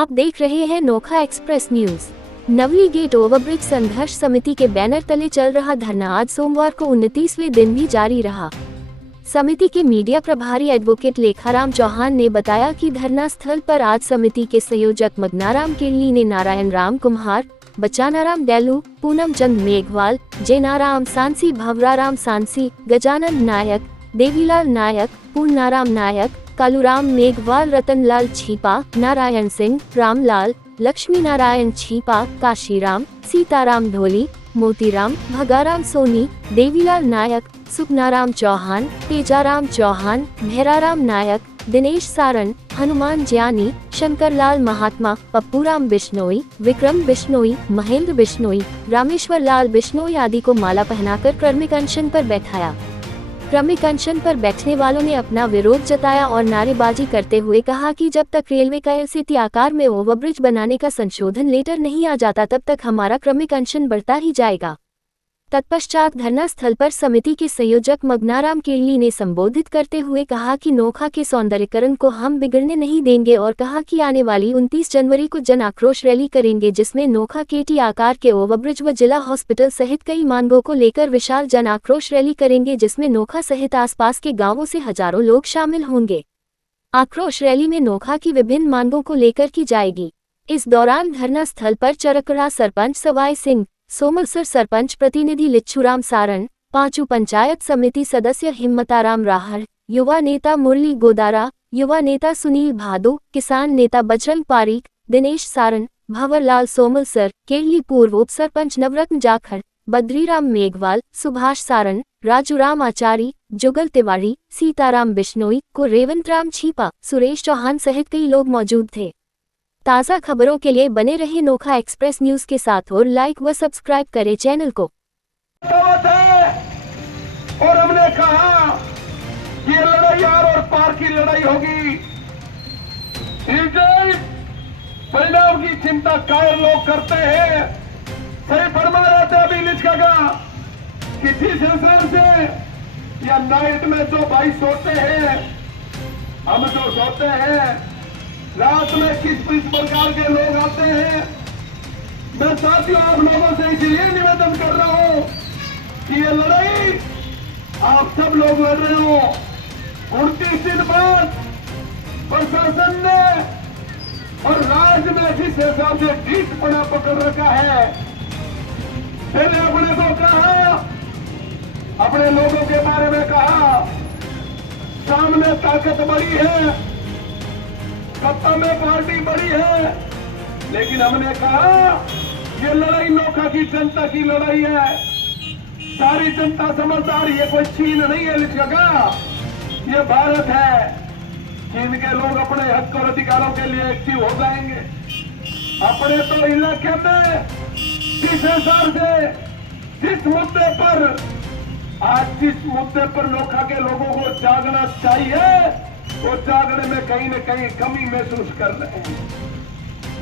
आप देख रहे हैं Nokha express news. Navli gate overbridge संघर्ष समिति के बैनर तले चल रहा धरना आज सोमवार को 29वें दिन भी जारी रहा। समिति के मीडिया प्रभारी एडवोकेट लेखाराम चौहान ने बताया कि धरना स्थल पर आज समिति के संयोजक मगनाराम केरली ने नारायण राम कुम्हार, बचानाराम डेलू, पूनम चंद मेघवाल, जैनाराम सांसी, भवराराम सांसी, गजानन नायक, देवीलाल नायक, पूर्णाराम नायक, कालूराम मेघवाल, रतनलाल छीपा, नारायण सिंह, रामलाल, लक्ष्मी नारायण छीपा, काशीराम, सीताराम ढोली, मोतीराम, भगाराम सोनी, देवीलाल नायक, सुखनाराम चौहान, तेजाराम चौहान, भैराराम नायक, दिनेश सारण, हनुमान ज्ञानी, शंकरलाल महात्मा, पप्पूराम बिश्नोई, विक्रम बिश्नोई, महेंद्र बिश्नोई, रामेश्वर लाल बिश्नोई आदि को माला पहनाकर क्रमिक अनशन पर बैठाया। क्रमिक अनशन पर बैठने वालों ने अपना विरोध जताया और नारेबाजी करते हुए कहा कि जब तक रेलवे का एलसीटी आकार में ओवरब्रिज बनाने का संशोधन लेटर नहीं आ जाता तब तक हमारा क्रमिक अनशन बढ़ता ही जाएगा। तत्पश्चात धरना स्थल पर समिति के संयोजक मगनाराम केरली ने संबोधित करते हुए कहा कि नोखा के सौंदर्यीकरण को हम बिगड़ने नहीं देंगे और कहा कि आने वाली 29 जनवरी को जन आक्रोश रैली करेंगे जिसमें नोखा केटी आकार के ओवरब्रिज व जिला हॉस्पिटल सहित कई मांगों को लेकर विशाल जन आक्रोश रैली करेंगे जिसमें नोखा सहित आसपास के गाँवों से हजारों लोग शामिल होंगे। आक्रोश रैली में नोखा की विभिन्न मांगों को लेकर की जाएगी। इस दौरान धरना स्थल पर चरकड़ा सरपंच सवाई सिंह, सोमलसर सरपंच प्रतिनिधि लिच्छूराम सारण, पांचू पंचायत समिति सदस्य हिम्मताराम राहल, युवा नेता मुरली गोदारा, युवा नेता सुनील भादो, किसान नेता बजरंग पारीक, दिनेश सारण, भंवरलाल सोमलसर, केरली पूर्व उप सरपंच नवरत्न जाखड़, बद्रीराम मेघवाल, सुभाष सारण, राजूराम आचारी, जुगल तिवारी, सीताराम बिश्नोई को रेवंतराम छीपा, सुरेश चौहान सहित कई लोग मौजूद थे। ताज़ा खबरों के लिए बने रहे नोखा एक्सप्रेस न्यूज के साथ और लाइक व सब्सक्राइब करें चैनल को। और हमने कहा कि ये लड़ाई आर और पार की लड़ाई होगी। परिणाम की चिंता कायर लोग करते हैं। सही फरमा रहे थे अभी लिखा कि जिस हिसाब से या नाइट में जो भाई सोते हैं, हम जो सोते हैं रात में किस प्रकार के लोग आते हैं। मैं साथियों आप लोगों से इसलिए निवेदन कर रहा हूं कि ये लड़ाई आप सब लोग लड़ रहे हो। 29 दिन बाद प्रशासन ने और राज्य में जिस हिसाब से ढीठपना पकड़ रखा है, मैंने अपने को कहा, अपने लोगों के बारे में कहा, सामने ताकत बड़ी है, सत्ता में पार्टी बड़ी है, लेकिन हमने कहा ये लड़ाई नोखा की जनता की लड़ाई है। सारी जनता समझदार, ये कोई चीन नहीं है लिखा, ये भारत है। चीन के लोग अपने हक और अधिकारों के लिए एक्टिव हो जाएंगे। अपने तो इलाके में जिस हिसाब से जिस मुद्दे पर आज जिस मुद्दे पर नोखा के लोगों को जागना चाहिए वो जागने में कहीं न कहीं कमी महसूस कर रहे हैं।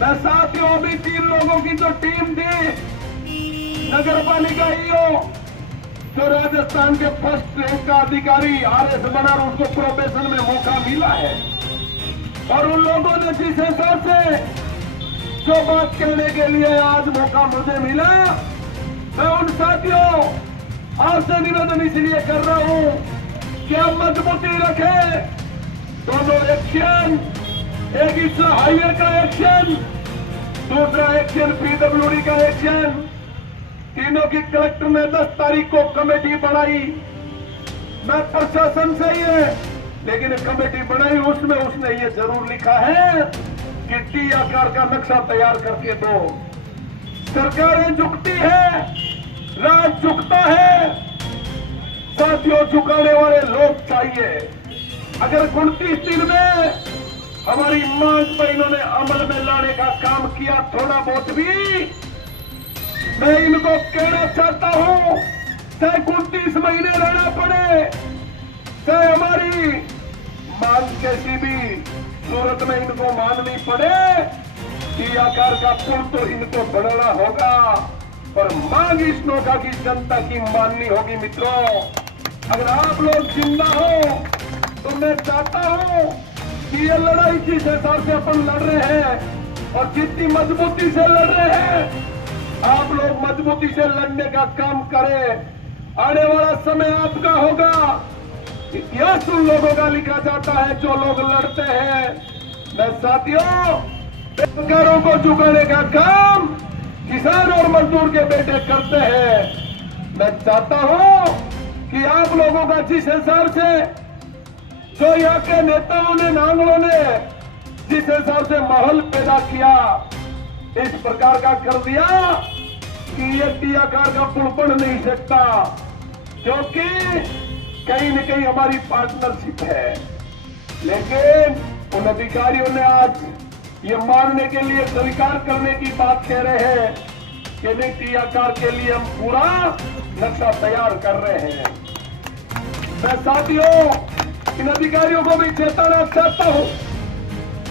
मैं साथियों अभी 3 लोगों की जो टीम थी नगर पालिका ईओ जो राजस्थान के फर्स्ट रैंक का अधिकारी RS बना, उसको प्रोबेशन में मौका मिला है और उन लोगों ने जिस हिसाब से जो बात कहने के लिए आज मौका मुझे मिला, मैं उन साथियों आपसे निवेदन इसलिए कर रहा हूं कि आप मजबूती रखें। दोनों एक्शन, एक इस हाईवे का एक्शन, दूसरा एक्शन PWD का एक्शन, तीनों की कलेक्टर ने 10 तारीख को कमेटी बनाई। मैं प्रशासन से ही है, लेकिन कमेटी बनाई उसमें उसने ये जरूर लिखा है कि T आकार का नक्शा तैयार करके दो। सरकारें झुकती है, राज झुकता है, साथियों झुकाने वाले लोग चाहिए। अगर 29 दिन में हमारी मांग पर इन्होंने अमल में लाने का काम किया थोड़ा बहुत भी, मैं इनको कहना चाहता हूं, चाहे 29 महीने रहना पड़े, चाहे हमारी मांग कैसी भी सूरत में इनको माननी पड़े, कि आकार का पुल तो इनको बढ़ाना होगा और मांग इस नोखा की जनता की माननी होगी। मित्रों, अगर आप लोग जिंदा हो तो मैं चाहता हूं कि ये लड़ाई जिस हिसाब से अपन लड़ रहे हैं और जितनी मजबूती से लड़ रहे हैं, आप लोग मजबूती से लड़ने का काम करें। आने वाला समय आपका होगा। इतिहास उन लोगों का लिखा जाता है जो लोग लड़ते हैं। मैं साथियों, बेरोजगारों को चुकाने का काम किसान और मजदूर के बेटे करते हैं। मैं चाहता हूं कि आप लोगों का जिस हिसाब से, जो यहाँ के नेताओं ने, नांगलों ने जिस हिसाब से माहौल पैदा किया, इस प्रकार का कर दिया कि ये टी आकार का पुल बन नहीं सकता, क्योंकि कहीं न कहीं हमारी पार्टनरशिप है। लेकिन उन अधिकारियों ने आज ये मानने के लिए स्वीकार करने की बात कह रहे हैं कि नहीं, टी आकार के लिए हम पूरा नक्शा तैयार कर रहे हैं। मैं साथियों, इन अधिकारियों को भी चेताना चाहता हूं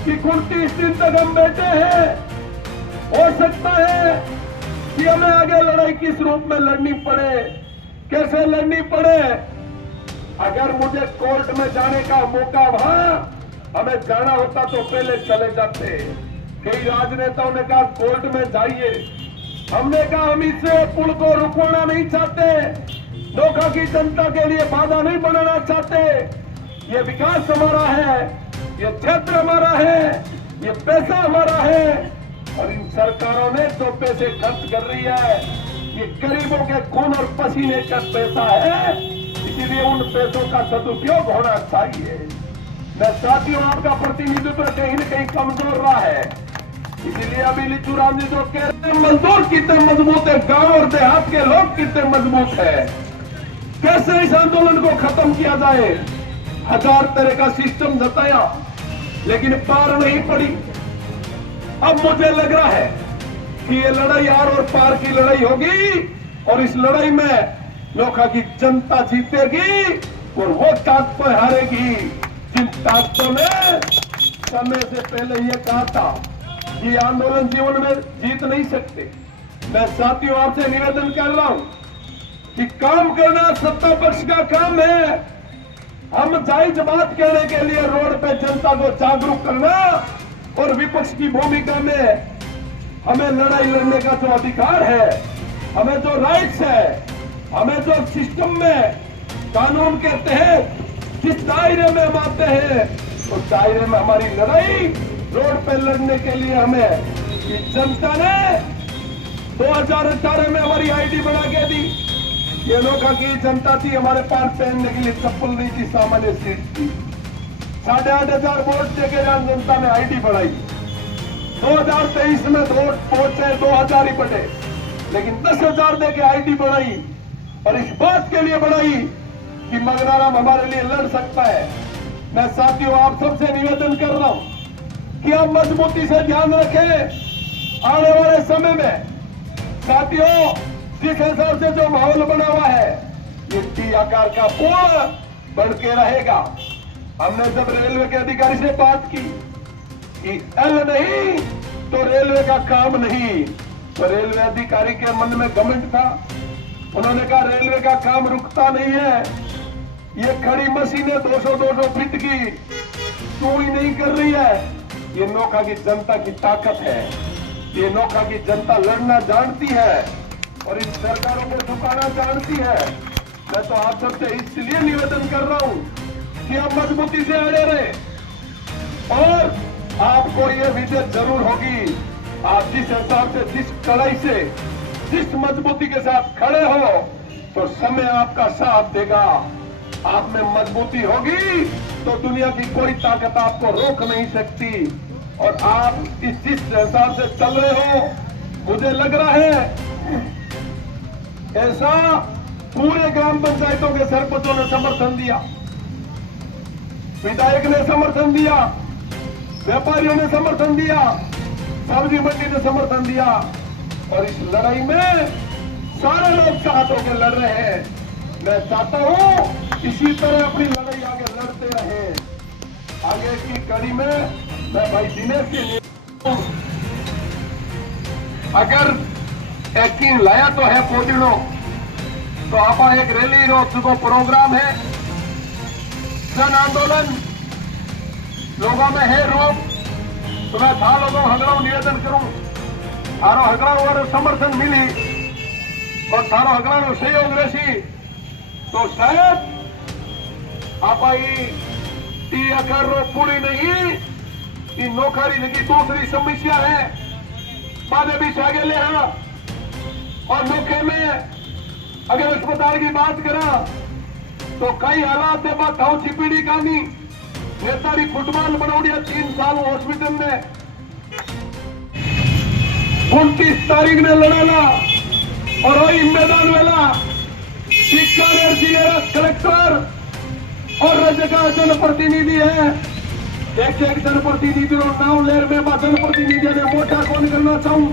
कि 29 दिन तक हम बैठे हैं। हो सकता है कि हमें आगे लड़ाई किस रूप में लड़नी पड़े, कैसे लड़नी पड़े। अगर मुझे कोर्ट में जाने का मौका वहां हमें जाना होता तो पहले चले जाते। कई राजनेताओं ने कहा कोर्ट में जाइए, हमने कहा हम इसे पुल को रुकवाना नहीं चाहते, नोखा की जनता के लिए बाधा नहीं बनाना चाहते। ये विकास हमारा है, ये क्षेत्र हमारा है, ये पैसा हमारा है। और इन सरकारों ने जो पैसे खर्च कर रही है, ये गरीबों के खून और पसीने का पैसा है, इसीलिए उन पैसों का सदुपयोग होना चाहिए। मैं साथियों, आपका प्रतिनिधित्व कहीं न कहीं कमजोर रहा है। इसीलिए अभी लिचू राम जी जो कह रहे हैं, मजदूर कितने मजबूत है, गांव और देहात के लोग कितने मजबूत है, कैसे इस आंदोलन को खत्म किया जाए। 1000 तरह का सिस्टम जताया, लेकिन पार नहीं पड़ी। अब मुझे लग रहा है कि ये लड़ाई आर और पार की लड़ाई होगी, और इस लड़ाई में नोखा की जनता जीतेगी और वो ताकत हारेगी जिन ताकतों ने समय से पहले ये कहा था कि आंदोलन जीवन में जीत नहीं सकते। मैं साथियों आपसे निवेदन कर रहा हूं कि काम करना सत्ता पक्ष का काम है। हम जायज बात कहने के लिए रोड पे जनता को जागरूक करना, और विपक्ष की भूमिका में हमें लड़ाई लड़ने का जो अधिकार है, हमें जो राइट्स है, हमें जो सिस्टम में कानून के तहत जिस दायरे में हम आते हैं, उस दायरे में हमारी लड़ाई रोड पे लड़ने के लिए हमें जनता ने 2018 में हमारी आईडी बना के दी। ये नोखा की जनता थी, हमारे पास पहनने के लिए चप्पल नहीं थी, सामान्य सीट थी। 8,500 वोट देके जनता ने आईडी बढ़ाई। 2023 में वोट पहुंचे 2000 ही बटे, लेकिन 10,000 देके आईडी बढ़ाई, और इस बात के लिए बढ़ाई कि मगराराम हमारे लिए लड़ सकता है। मैं साथियों आप सबसे निवेदन कर रहा हूं कि आप मजबूती से ध्यान रखें। आने वाले समय में साथियों, जिस हिसाब से जो माहौल बना हुआ है, ये टी आकार का पुल बढ़ के रहेगा। हमने जब रेलवे के अधिकारी से बात की कि एल नहीं तो रेलवे का काम नहीं, तो रेलवे अधिकारी के मन में घमंड था। उन्होंने कहा रेलवे का काम रुकता नहीं है, ये खड़ी मशीनें 200-200 फीट की सुई नहीं कर रही है। ये नोखा की जनता की ताकत है, ये नोखा की जनता लड़ना जानती है और इन सरकारों को झुकाना जानती है। मैं तो आप सबसे इसलिए निवेदन कर रहा हूं कि आप मजबूती से अड़े रहे, और आपको ये विजय जरूर होगी। आप जिस हिसाब से, जिस कड़ाई से, जिस मजबूती के साथ खड़े हो, तो समय आपका साथ देगा। आप में मजबूती होगी तो दुनिया की कोई ताकत आपको रोक नहीं सकती। और आप जिस हिसाब से चल रहे हो, मुझे लग रहा है ऐसा पूरे ग्राम पंचायतों के सरपंचों ने समर्थन दिया, विधायक ने समर्थन दिया, व्यापारियों ने समर्थन दिया, सब्जी मंडी ने समर्थन दिया, और इस लड़ाई में सारे लोग साथ होकर लड़ रहे हैं। मैं चाहता हूं इसी तरह अपनी लड़ाई आगे लड़ते रहे। आगे की कड़ी में मैं भाई दिनेश के अगर एक्टिंग लाया तो है पोजिनो, तो आप एक रैली रो सुबह प्रोग्राम है, जन आंदोलन लोगों में है रूप, तो मैं था लोगों हगड़ों निवेदन करूं थारो हगड़ा और समर्थन मिली और थारो हगड़ा सहयोग रही तो शायद आप पूरी नहीं ये नौकरी की दूसरी समस्या है माने भी आगे ले और मौके में अगर अस्पताल की बात करा तो कई हालात में बात हो चिपीड़ी कहानी नेतारी फुटबॉल बनाउडिया 3 साल हॉस्पिटल में 29 तारीख ने लड़ाला और वही मैदान वेला बीकानेर जिले का कलेक्टर और राज्य का जनप्रतिनिधि है एक जनप्रतिनिधि नाम लेर में जनप्रतिनिधि ने मोटा कौन करना चाहूं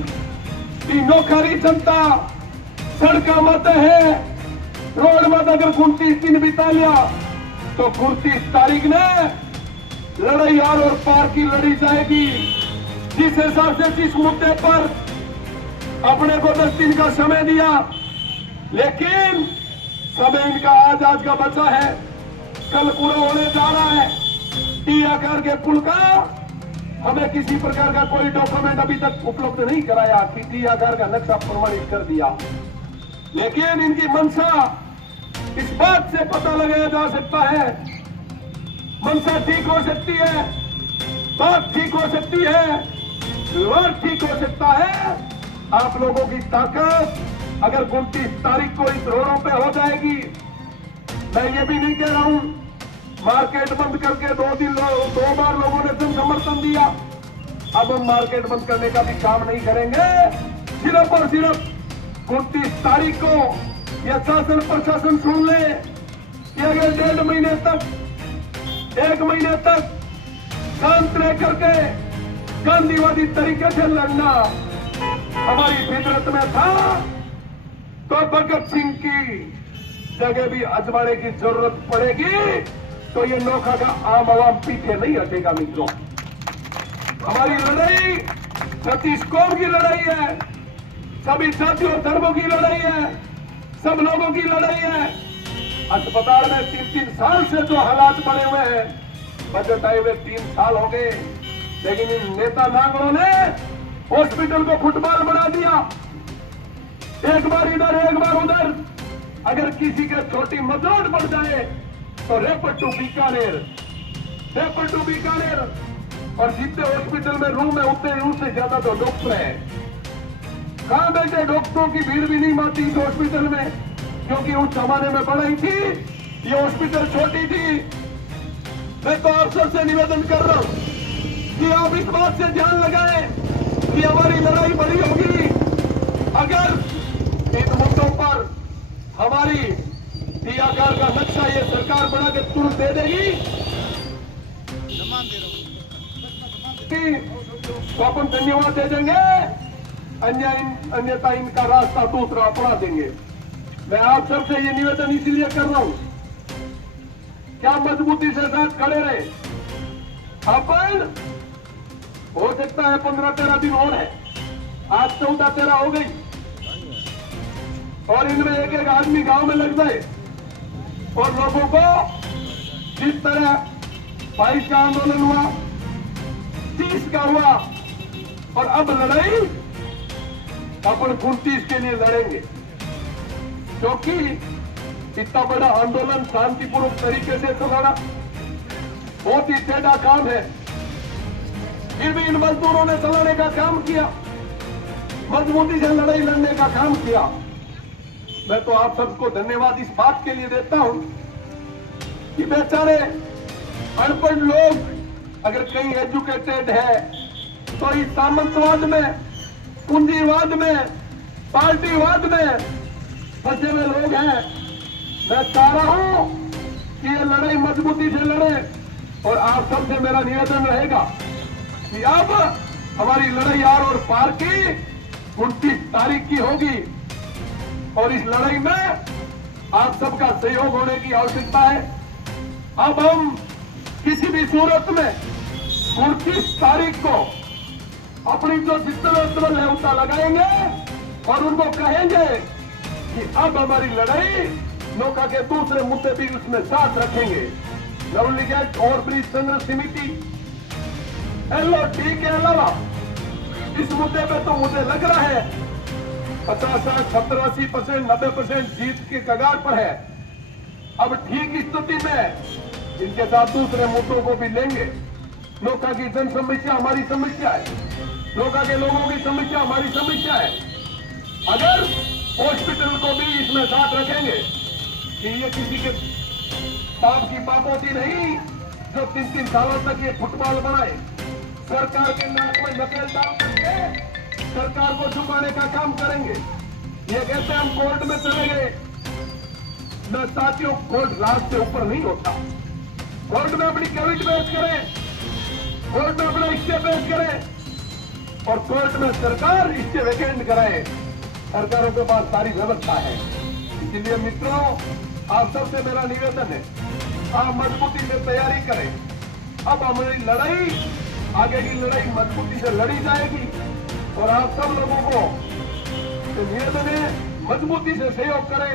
कि नौकरी जनता सड़का मत है रोड मत अगर 29 दिन बिता लिया तो 29 तारीख ने लड़ाई और पार की लड़ी जाएगी जिस हिसाब से जिस मुद्दे पर अपने को 10 दिन का समय दिया लेकिन समय इनका आज का बचा है कल पूरा होने जा रहा है टी आकार के पुल का हमें किसी प्रकार का कोई डॉक्यूमेंट अभी तक उपलब्ध नहीं कराया कि टी आकार का नक्शा प्रमाणित कर दिया लेकिन इनकी मंशा इस बात से पता लगाया जा सकता है मंशा ठीक हो सकती है बात ठीक हो सकती है व्यवहार ठीक हो सकता है आप लोगों की ताकत अगर 29 तारीख को इस रोडों पे हो जाएगी मैं ये भी नहीं कह रहा हूं मार्केट बंद करके 2 बार लोगों ने जन समर्थन दिया अब हम मार्केट बंद करने का भी काम नहीं करेंगे सिर्फ और सिर्फ 29 तारीख को यह शासन प्रशासन सुन ले कि अगर 1.5 महीने तक 1 महीने तक शांत रह करके गांधीवादी तरीके से लड़ना हमारी फितरत में था तो भगत सिंह की जगह भी अजमाने की जरूरत पड़ेगी तो ये नौका का आम आवाम पीछे नहीं हटेगा मित्रों हमारी लड़ाई सतीश कौम की लड़ाई है सभी जातियों धर्मों की लड़ाई है सब लोगों की लड़ाई है अस्पताल में 3 साल से जो हालात बने हुए हैं बजट आए हुए 3 साल हो गए लेकिन इन नेता नांगलों ने हॉस्पिटल को फुटबॉल बना दिया एक बार इधर एक बार उधर अगर किसी के छोटी मजदूर पड़ जाए तो रेफर टू बीकानेर और जितने हॉस्पिटल में रूम है उतने उनसे ज्यादा तो डॉक्टर है कहां बैठे डॉक्टरों की भीड़ भी नहीं मारती इस हॉस्पिटल में क्योंकि उस जमाने में बढ़ाई थी ये हॉस्पिटल छोटी थी मैं तो आप सबसे निवेदन कर रहा हूं कि आप इस बात से ध्यान लगाएं कि हमारी लड़ाई बड़ी होगी अगर इन मुद्दों पर हमारी टी आकार का नक्शा ये सरकार बना के तुरंत दे देगी तो अपन धन्यवाद दे देंगे अन्यथा इनका रास्ता दूसरा अपना देंगे मैं आप सबसे ये निवेदन इसीलिए कर रहा हूं क्या मजबूती से साथ खड़े रहे अपन हो सकता है 15-13 दिन और है आज 14-13 हो गई और इनमें एक आदमी गांव में लग जाए और लोगों को जिस तरह 22 का आंदोलन हुआ 30 का हुआ और अब लड़ाई अपन 29 के लिए लड़ेंगे क्योंकि इतना बड़ा आंदोलन शांतिपूर्वक तरीके से चलाना बहुत ही टेढ़ा काम है फिर भी इन मजदूरों ने चलाने का काम किया मजबूती से लड़ाई लड़ने का काम किया मैं तो आप सबको धन्यवाद इस बात के लिए देता हूं कि बेचारे अनपढ़ लोग अगर कहीं एजुकेटेड है तो इस सामंतवाद में पूंजीवाद में पार्टीवाद में फंसे हुए लोग हैं मैं चाह रहा हूं कि ये लड़ाई मजबूती से लड़े और आप सबसे मेरा निवेदन रहेगा कि अब हमारी लड़ाई और पार की 29 तारीख की होगी और इस लड़ाई में आप सबका सहयोग होने की आवश्यकता है अब हम किसी भी सूरत में 29 तारीख को अपनी जो जितने है उतना लगाएंगे और उनको कहेंगे कि अब हमारी लड़ाई नौका के दूसरे मुद्दे भी उसमें साथ रखेंगे लवली गेट और ब्रिज संघर्ष समिति LOT के अलावा इस मुद्दे पे तो मुझे लग रहा है 50, 70, 80%, 90% जीत के कगार पर है। अब ठीक स्थिति में इनके साथ दूसरे मुद्दों को भी लेंगे। लोका की जन समस्या हमारी समस्या है, लोका के लोगों की समस्या हमारी समस्या है। अगर हॉस्पिटल को भी इसमें साथ रखेंगे कि ये किसी के पाप की पापोती नहीं जो 3-3 सालों तक ये फुटबॉल बनाए, सरकार के नाक में नकेल डाल करके सरकार को झुकाने का काम करेंगे। ये कहते हैं हम कोर्ट में चले गए। न साथियों, कोर्ट राज से ऊपर नहीं होता। कोर्ट में अपनी कैविट पेश करें, कोर्ट में अपना स्टे पेश करें और कोर्ट में सरकार स्टे वेकेंट कराए। सरकारों के पास सारी व्यवस्था है। इसलिए मित्रों, आप सबसे मेरा निवेदन है, आप मजबूती से तैयारी करें। अब हमारी लड़ाई, आगे की लड़ाई मजबूती से लड़ी जाएगी और आप सब लोगों को निवेदन है मजबूती से सहयोग करें।